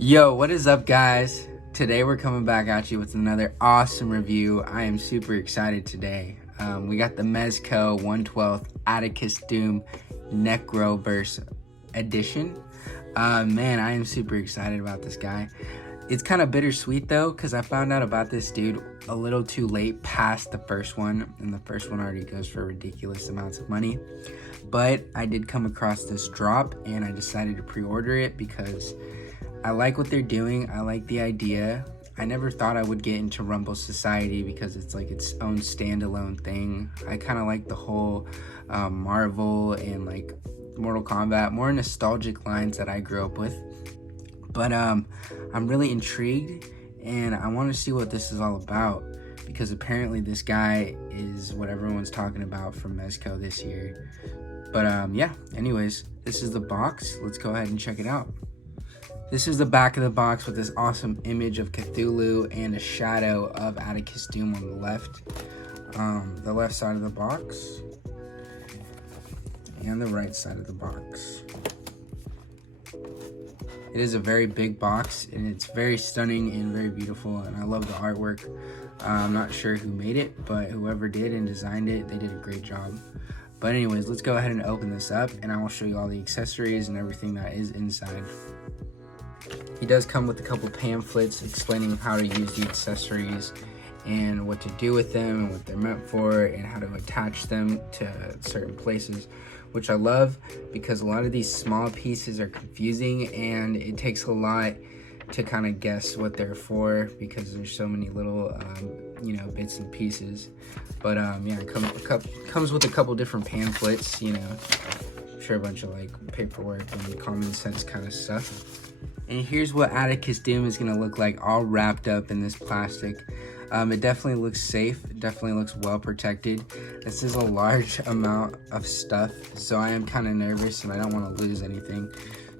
Yo, what is up, guys? Today we're coming back at you with another awesome review. I am super excited today. We got the Mezco 1/12 Atticus Doom Necroverse edition. Man, I am super excited about this guy. It's kind of bittersweet though, because I found out about this dude a little too late past the first one, and the first one already goes for ridiculous amounts of money. But I did come across this drop, and I decided to pre-order it because I like what they're doing. I like the idea. I never thought I would get into Rumble Society because it's like its own standalone thing. I kind of like the whole Marvel and like Mortal Kombat, more nostalgic lines that I grew up with. But I'm really intrigued, and I want to see what this is all about, because apparently this guy is what everyone's talking about from Mezco this year. But yeah, anyways, this is the box. Let's go ahead and check it out. This is the back of the box with this awesome image of Cthulhu and a shadow of Atticus Doom on the left side of the box, and the right side of the box. It is a very big box, and it's very stunning and very beautiful, and I love the artwork. I'm not sure who made it, but whoever did and designed it, they did a great job. But anyways, let's go ahead and open this up, and I will show you all the accessories and everything that is inside. He does come with a couple pamphlets explaining how to use the accessories and what to do with them and what they're meant for and how to attach them to certain places, which I love because a lot of these small pieces are confusing, and it takes a lot to kind of guess what they're for because there's so many little bits and pieces. But yeah, it comes with a couple different pamphlets, I'm sure a bunch of like paperwork and common sense kind of stuff. And here's what Atticus Doom is going to look like all wrapped up in this plastic. It definitely looks safe. It definitely looks well protected. This is a large amount of stuff, so I am kind of nervous and I don't want to lose anything.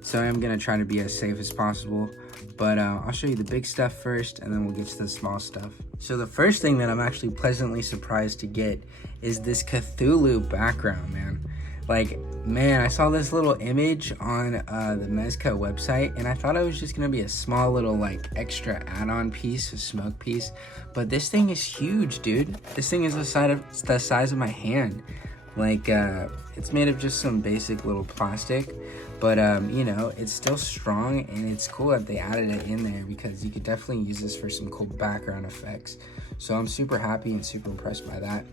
So I am going to try to be as safe as possible. But I'll show you the big stuff first, and then we'll get to the small stuff. So the first thing that I'm actually pleasantly surprised to get is this Cthulhu background, man. Like, man, I saw this little image on the Mezco website, and I thought it was just going to be a small little, like, extra add-on piece, a smoke piece. But this thing is huge, dude. This thing is the size of my hand. Like, it's made of just some basic little plastic. But, it's still strong, and it's cool that they added it in there because you could definitely use this for some cool background effects. So I'm super happy and super impressed by that.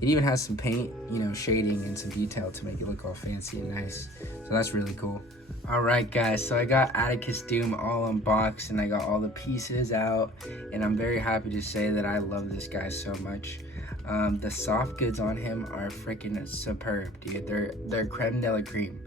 It even has some paint, shading and some detail to make it look all fancy and nice. So that's really cool. All right, guys, so I got Atticus Doom all unboxed, and I got all the pieces out, and I'm very happy to say that I love this guy so much. The soft goods on him are freaking superb, dude. They're creme de la creme.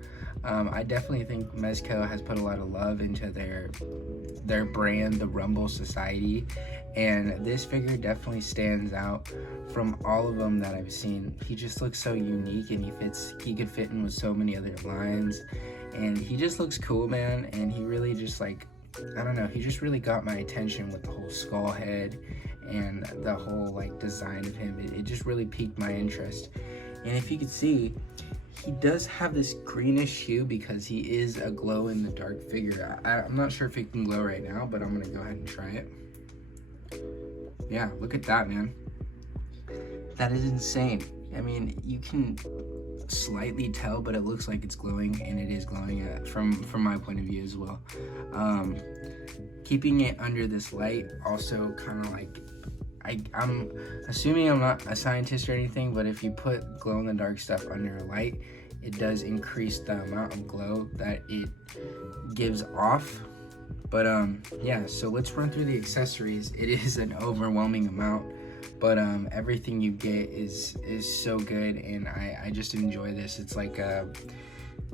I definitely think Mezco has put a lot of love into their brand, the Rumble Society, and this figure definitely stands out from all of them that I've seen. He just looks so unique, and he could fit in with so many other lines, and he just looks cool, man. And he really just, like, I don't know, he just really got my attention with the whole skull head and the whole like design of him. It just really piqued my interest. And if you could see, he does have this greenish hue because he is a glow-in-the-dark figure. I'm not sure if he can glow right now, but I'm gonna go ahead and try it. Yeah, look at that, man. That is insane. I mean, you can slightly tell, but it looks like it's glowing, and it is glowing from my point of view as well. Keeping it under this light also kind of like, I'm assuming I'm not a scientist or anything, but if you put glow-in-the-dark stuff under a light, it does increase the amount of glow that it gives off. But yeah, so let's run through the accessories. It is an overwhelming amount, but everything you get is so good, and I just enjoy this. It's like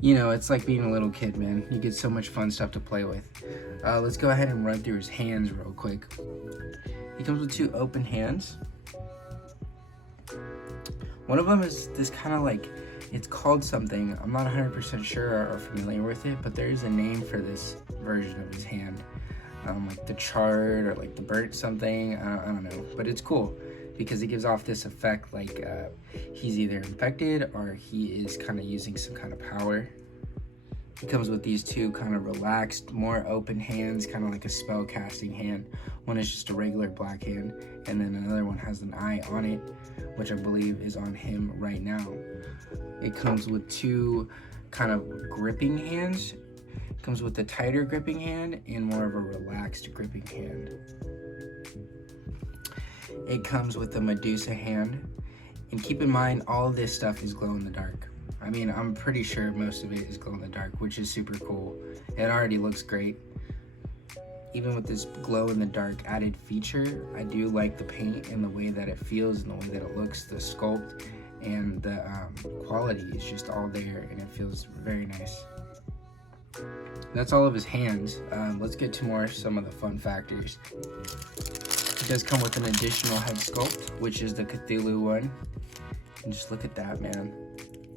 it's like being a little kid, man. You get so much fun stuff to play with. Let's go ahead and run through his hands real quick. He comes with two open hands. One of them is this kind of like, it's called something. I'm not 100% sure or familiar with it, but there is a name for this version of his hand. Like the charred or like the burnt something. I don't know, but it's cool because it gives off this effect like he's either infected or he is kind of using some kind of power. It comes with these two kind of relaxed, more open hands, kind of like a spell casting hand. One is just a regular black hand, and then another one has an eye on it, which I believe is on him right now. It comes with two kind of gripping hands. It comes with a tighter gripping hand and more of a relaxed gripping hand. It comes with a Medusa hand, and keep in mind all of this stuff is glow in the dark. I mean, I'm pretty sure most of it is glow in the dark, which is super cool. It already looks great. Even with this glow in the dark added feature, I do like the paint and the way that it feels and the way that it looks, the sculpt and the quality is just all there, and it feels very nice. That's all of his hands. Let's get to some of the fun factors. It does come with an additional head sculpt, which is the Cthulhu one. And just look at that, man.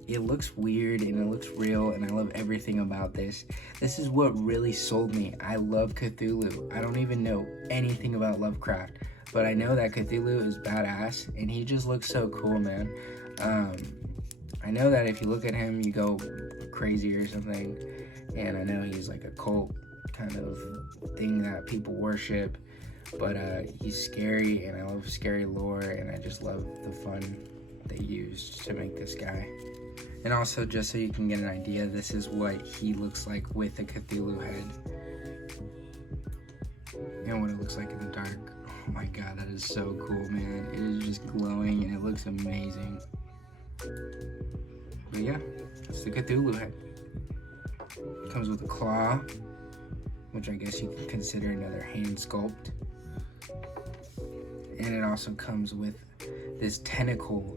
It looks weird and it looks real, and I love everything about this. This is what really sold me. I love Cthulhu. I don't even know anything about Lovecraft, but I know that Cthulhu is badass, and he just looks so cool, man. I know that if you look at him, you go crazy or something, and I know he's like a cult kind of thing that people worship, but he's scary, and I love scary lore, and I just love the fun they used to make this guy. And also, just so you can get an idea, this is what he looks like with a Cthulhu head. And what it looks like in the dark. Oh my god, that is so cool, man. It is just glowing and it looks amazing. But yeah, it's the Cthulhu head. It comes with a claw, which I guess you can consider another hand sculpt. And it also comes with this tentacle,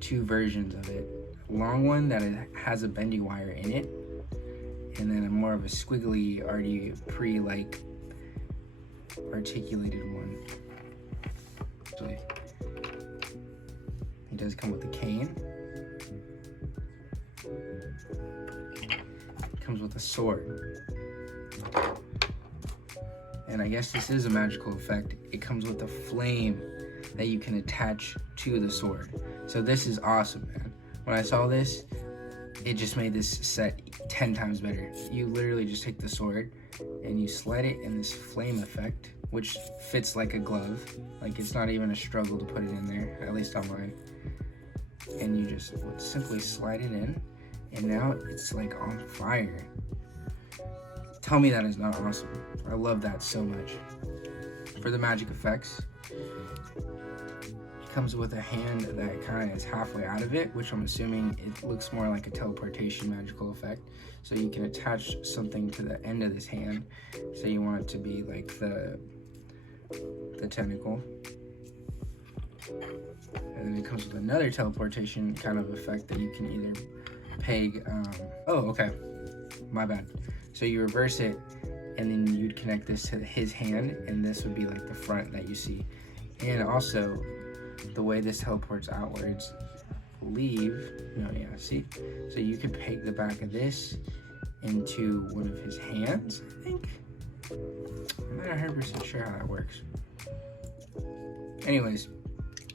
two versions of it. Long one that has a bendy wire in it, and then a more of a squiggly, already like articulated one. Actually, he does come with a cane. Comes with a sword, and I guess this is a magical effect. It comes with a flame that you can attach to the sword. So this is awesome, man. When I saw this, it just made this set 10 times better. You literally just take the sword and you slide it in this flame effect, which fits like a glove. Like, it's not even a struggle to put it in there, at least on mine. And you just would simply slide it in, and now it's like on fire. Tell me that is not awesome. I love that so much. For the magic effects, comes with a hand that kind of is halfway out of it, which I'm assuming it looks more like a teleportation magical effect. So you can attach something to the end of this hand. So you want it to be like the tentacle. And then it comes with another teleportation kind of effect that you can either peg. Oh, okay. My bad. So you reverse it, and then you'd connect this to his hand, and this would be like the front that you see. And also, the way this teleports outwards, see? So you could peg the back of this into one of his hands, I think. I'm not 100% sure how that works. Anyways,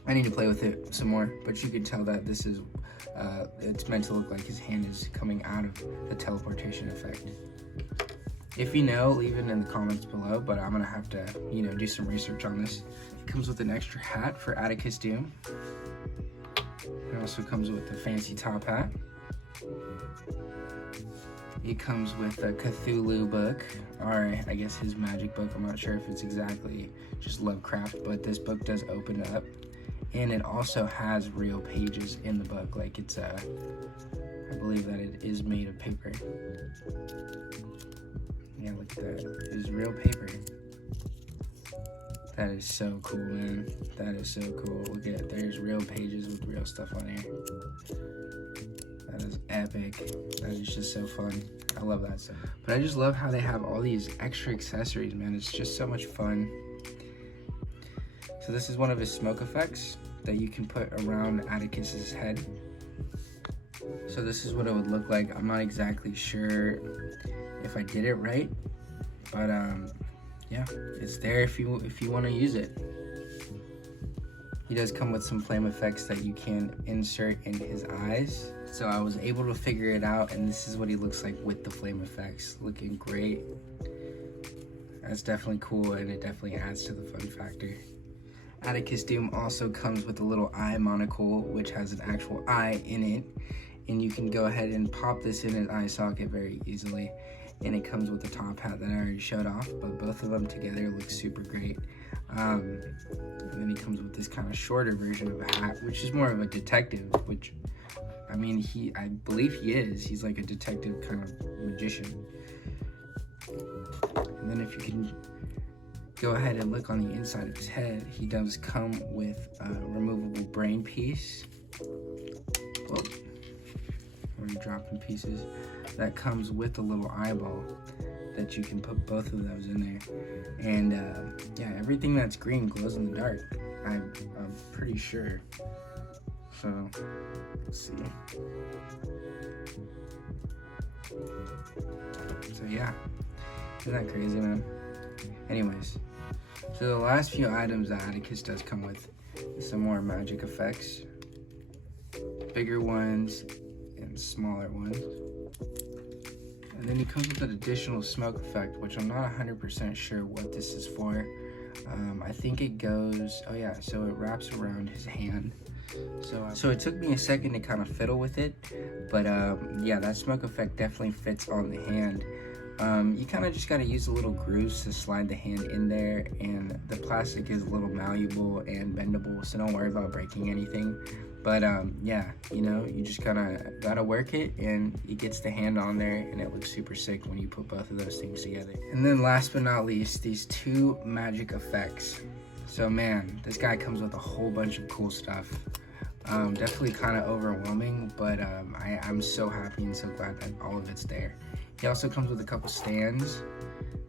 I need to play with it some more, but you could tell that this is, it's meant to look like his hand is coming out of the teleportation effect. If you know, leave it in the comments below, but I'm gonna have to, do some research on this. It comes with an extra hat for Atticus Doom. It also comes with a fancy top hat. It comes with a Cthulhu book, or I guess his magic book. I'm not sure if it's exactly just Lovecraft, but this book does open up. And it also has real pages in the book, like it's I believe that it is made of paper. Yeah, look at that. It is real paper. That is so cool, man. That is so cool. Look at it. There's real pages with real stuff on here. That is epic. That is just so fun. I love that stuff. But I just love how they have all these extra accessories, man. It's just so much fun. So this is one of his smoke effects that you can put around Atticus's head. So this is what it would look like. I'm not exactly sure if I did it right, but yeah, it's there if you want to use it. He does come with some flame effects that you can insert in his eyes. So I was able to figure it out, and this is what he looks like with the flame effects. Looking great. That's definitely cool, and it definitely adds to the fun factor. Atticus Doom also comes with a little eye monocle, which has an actual eye in it. And you can go ahead and pop this in his eye socket very easily. And it comes with the top hat that I already showed off, but both of them together look super great. And then he comes with this kind of shorter version of a hat, which is more of a detective, which, I mean, I believe he is. He's like a detective kind of magician. And then if you can go ahead and look on the inside of his head, he does come with a removable brain piece. Well, already dropping pieces. That comes with a little eyeball that you can put both of those in there. And yeah, everything that's green glows in the dark. I'm pretty sure. So, let's see. So yeah, isn't that crazy, man? Anyways, so the last few items that Atticus does come with is some more magic effects. Bigger ones and smaller ones. And then he comes with an additional smoke effect, which I'm not 100% sure what this is for. I think it goes, oh yeah, so it wraps around his hand. So it took me a second to kind of fiddle with it, but yeah, that smoke effect definitely fits on the hand. You kind of just got to use a little grooves to slide the hand in there, and the plastic is a little malleable and bendable, so don't worry about breaking anything. But yeah, you know, you just kind of got to work it, and it gets the hand on there, and it looks super sick when you put both of those things together. And then last but not least, these two magic effects. So man, this guy comes with a whole bunch of cool stuff. Definitely kind of overwhelming, but I'm so happy and so glad that all of it's there. He also comes with a couple stands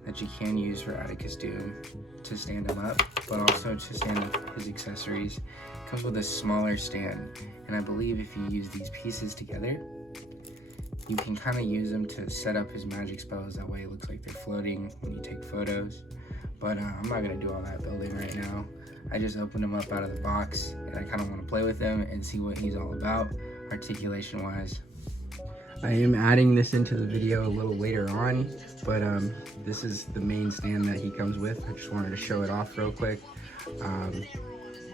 that you can use for Atticus Doom to stand him up, but also to stand up his accessories. It comes with a smaller stand, and I believe if you use these pieces together, you can kind of use them to set up his magic spells. That way it looks like they're floating when you take photos. But I'm not gonna do all that building right now. I just opened him up out of the box, and I kind of want to play with him and see what he's all about, articulation wise. I am adding this into the video a little later on, but this is the main stand that he comes with. I just wanted to show it off real quick.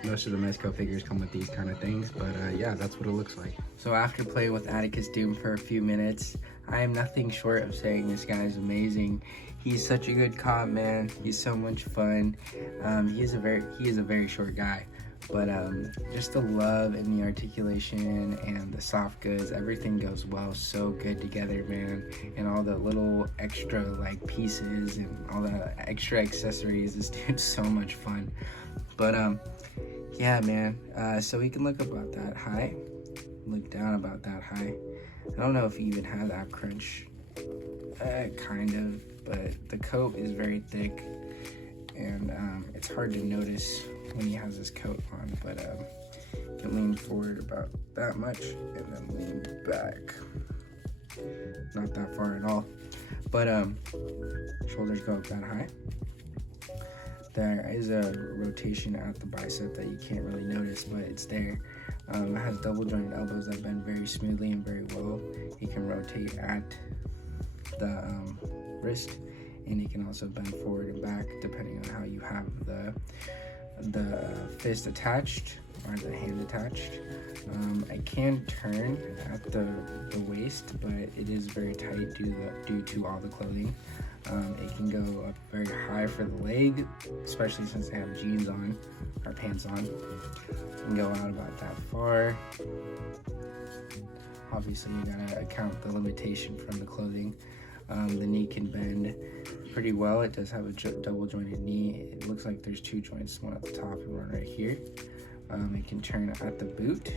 Most of the Mezco figures come with these kind of things, but yeah, that's what it looks like. So after playing with Atticus Doom for a few minutes, I am nothing short of saying this guy is amazing. He's such a good cop, man. He's so much fun. He is a very short guy. But just the love and the articulation and the soft goods, everything goes well, so good together, man. And all the little extra like pieces and all the extra accessories, this dude's so much fun. But yeah, man, so he can look about that high, look down about that high. I don't know if he even has ab crunch, kind of, but the coat is very thick, and it's hard to notice when he has his coat on, but you can lean forward about that much and then lean back, not that far at all, but shoulders go up that high. There is a rotation at the bicep that you can't really notice, but it's there. It has double jointed elbows that bend very smoothly and very well. He can rotate at the wrist, and he can also bend forward and back depending on how you have the fist attached or the hand attached. I can turn at the waist, but it is very tight due to all the clothing. It can go up very high for the leg, especially since they have jeans on or pants on. It can go out about that far. Obviously, you gotta account the limitation from the clothing. The knee can bend pretty well. It does have a double jointed knee. It looks like there's two joints, one at the top and one right here. It can turn at the boot.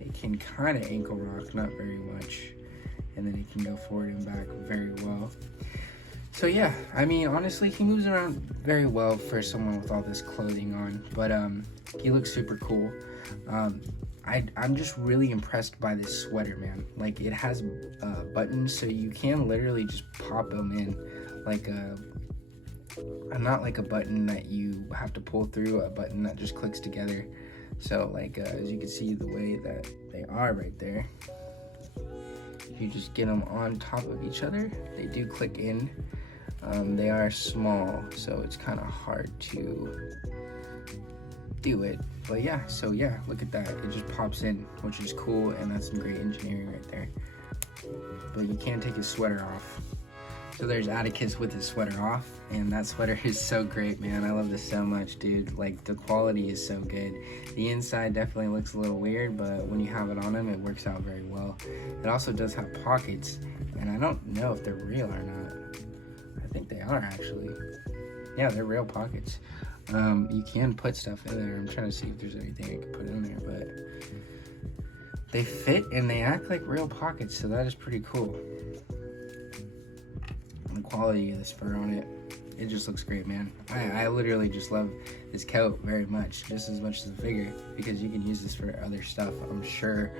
It can kind of ankle rock, not very much. And then it can go forward and back very well. So yeah, I mean, honestly, he moves around very well for someone with all this clothing on, but he looks super cool. I'm just really impressed by this sweater, man. Like, it has buttons, so you can literally just pop them in like not like a button that you have to pull through, a button that just clicks together. So like as you can see the way that they are right there, you just get them on top of each other. They do click in. They are small, so it's kind of hard to do it. But yeah, so yeah, look at that. It just pops in, which is cool, and that's some great engineering right there. But you can't take his sweater off. So there's Atticus with his sweater off, and that sweater is so great, man. I love this so much, dude. Like, the quality is so good. The inside definitely looks a little weird, but when you have it on him, it works out very well. It also does have pockets, and I don't know if they're real or not. I think they are, actually. Yeah, they're real pockets. You can put stuff in there. I'm trying to see if there's anything I can put in there, but they fit and they act like real pockets, so that is pretty cool. The quality of the spur on it, it just looks great, man. I literally just love this coat very much, just as much as the figure, because you can use this for other stuff. I'm sure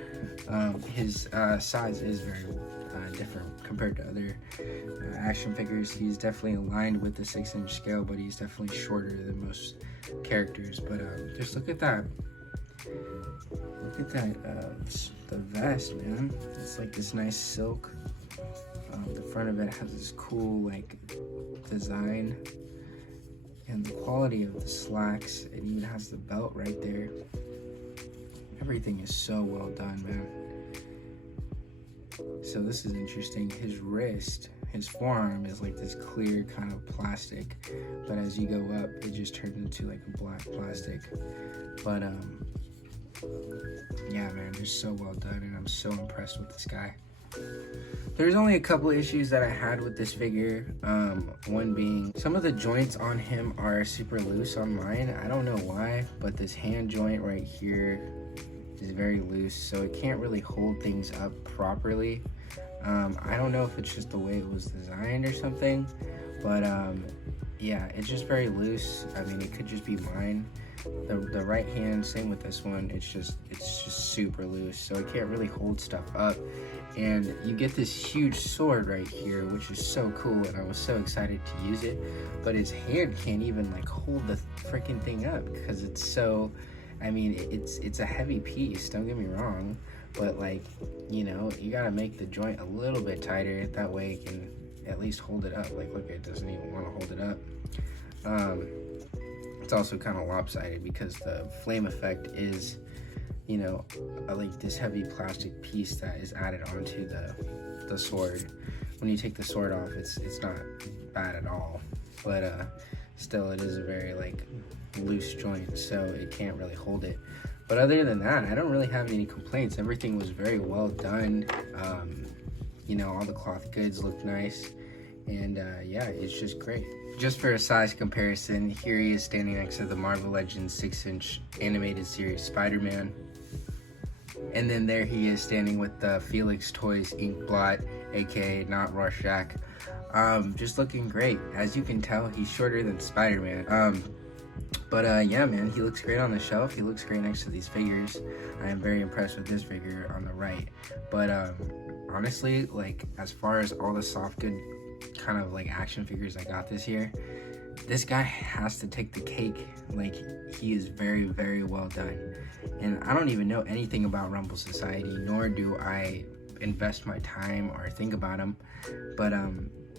his size is very different compared to other action figures. He's definitely aligned with the 6-inch scale, but he's definitely shorter than most characters. But just look at that. Look at that, the vest, man. It's like this nice silk. The front of it has this cool like design, and the quality of the slacks. It even has the belt right there. Everything is so well done, man. So this is interesting. His wrist, his forearm is like this clear kind of plastic, but as you go up, it just turns into like a black plastic. But yeah, man, they're so well done, and I'm so impressed with this guy. There's only a couple of issues that I had with this figure. One being some of the joints on him are super loose on mine. I don't know why, but this hand joint right here is very loose, so it can't really hold things up properly. I don't know if it's just the way it was designed or something, but yeah, it's just very loose. I mean, it could just be mine. The right hand, same with this one, it's just super loose, so it can't really hold stuff up. And you get this huge sword right here, which is so cool, and I was so excited to use it, but his hand can't even like hold the freaking thing up because it's so, I mean, it's a heavy piece, don't get me wrong, but like, you know, you gotta make the joint a little bit tighter, that way it can at least hold it up. Like, look, it doesn't even want to hold it up. It's also kind of lopsided because the flame effect is, you know, like this heavy plastic piece that is added onto the sword. When you take the sword off, it's not bad at all, but still it is a very like loose joint, so it can't really hold it. But other than that, I don't really have any complaints. Everything was very well done. You know, all the cloth goods looked nice, and yeah, it's just great. Just for a size comparison, here he is standing next to the Marvel Legends 6-inch animated series Spider-Man. And then there he is standing with the Felix Toys Ink Blot, aka not Rorschach. Just looking great. As you can tell, he's shorter than Spider-Man. But yeah, man, he looks great on the shelf. He looks great next to these figures. I am very impressed with this figure on the right. But honestly, like, as far as all the soft good kind of like action figures I got this year, this guy has to take the cake. Like, he is very, very well done. And I don't even know anything about Rumble Society, nor do I invest my time or think about him. But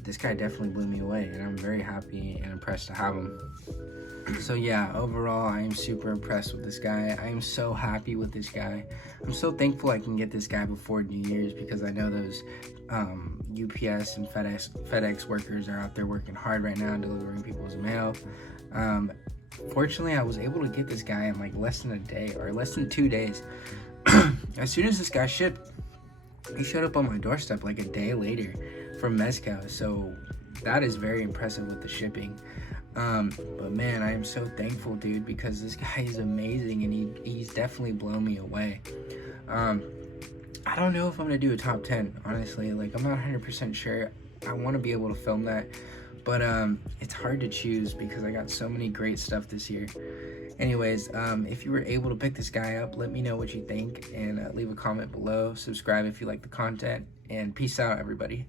this guy definitely blew me away, and I'm very happy and impressed to have him. So yeah, overall, I am super impressed with this guy. I am so happy with this guy. I'm so thankful I can get this guy before New Year's, because I know those UPS and FedEx workers are out there working hard right now delivering people's mail. Fortunately, I was able to get this guy in like less than a day, or less than 2 days. As soon as this guy shipped, he showed up on my doorstep like a day later from Mezco. So that is very impressive with the shipping. But man, I am so thankful, dude, because this guy is amazing, and he's definitely blown me away. I don't know if I'm gonna do a top 10, honestly. Like, I'm not 100% sure. I want to be able to film that, but it's hard to choose because I got so many great stuff this year. Anyways, if you were able to pick this guy up, let me know what you think, and leave a comment below. Subscribe if you like the content, and peace out, everybody.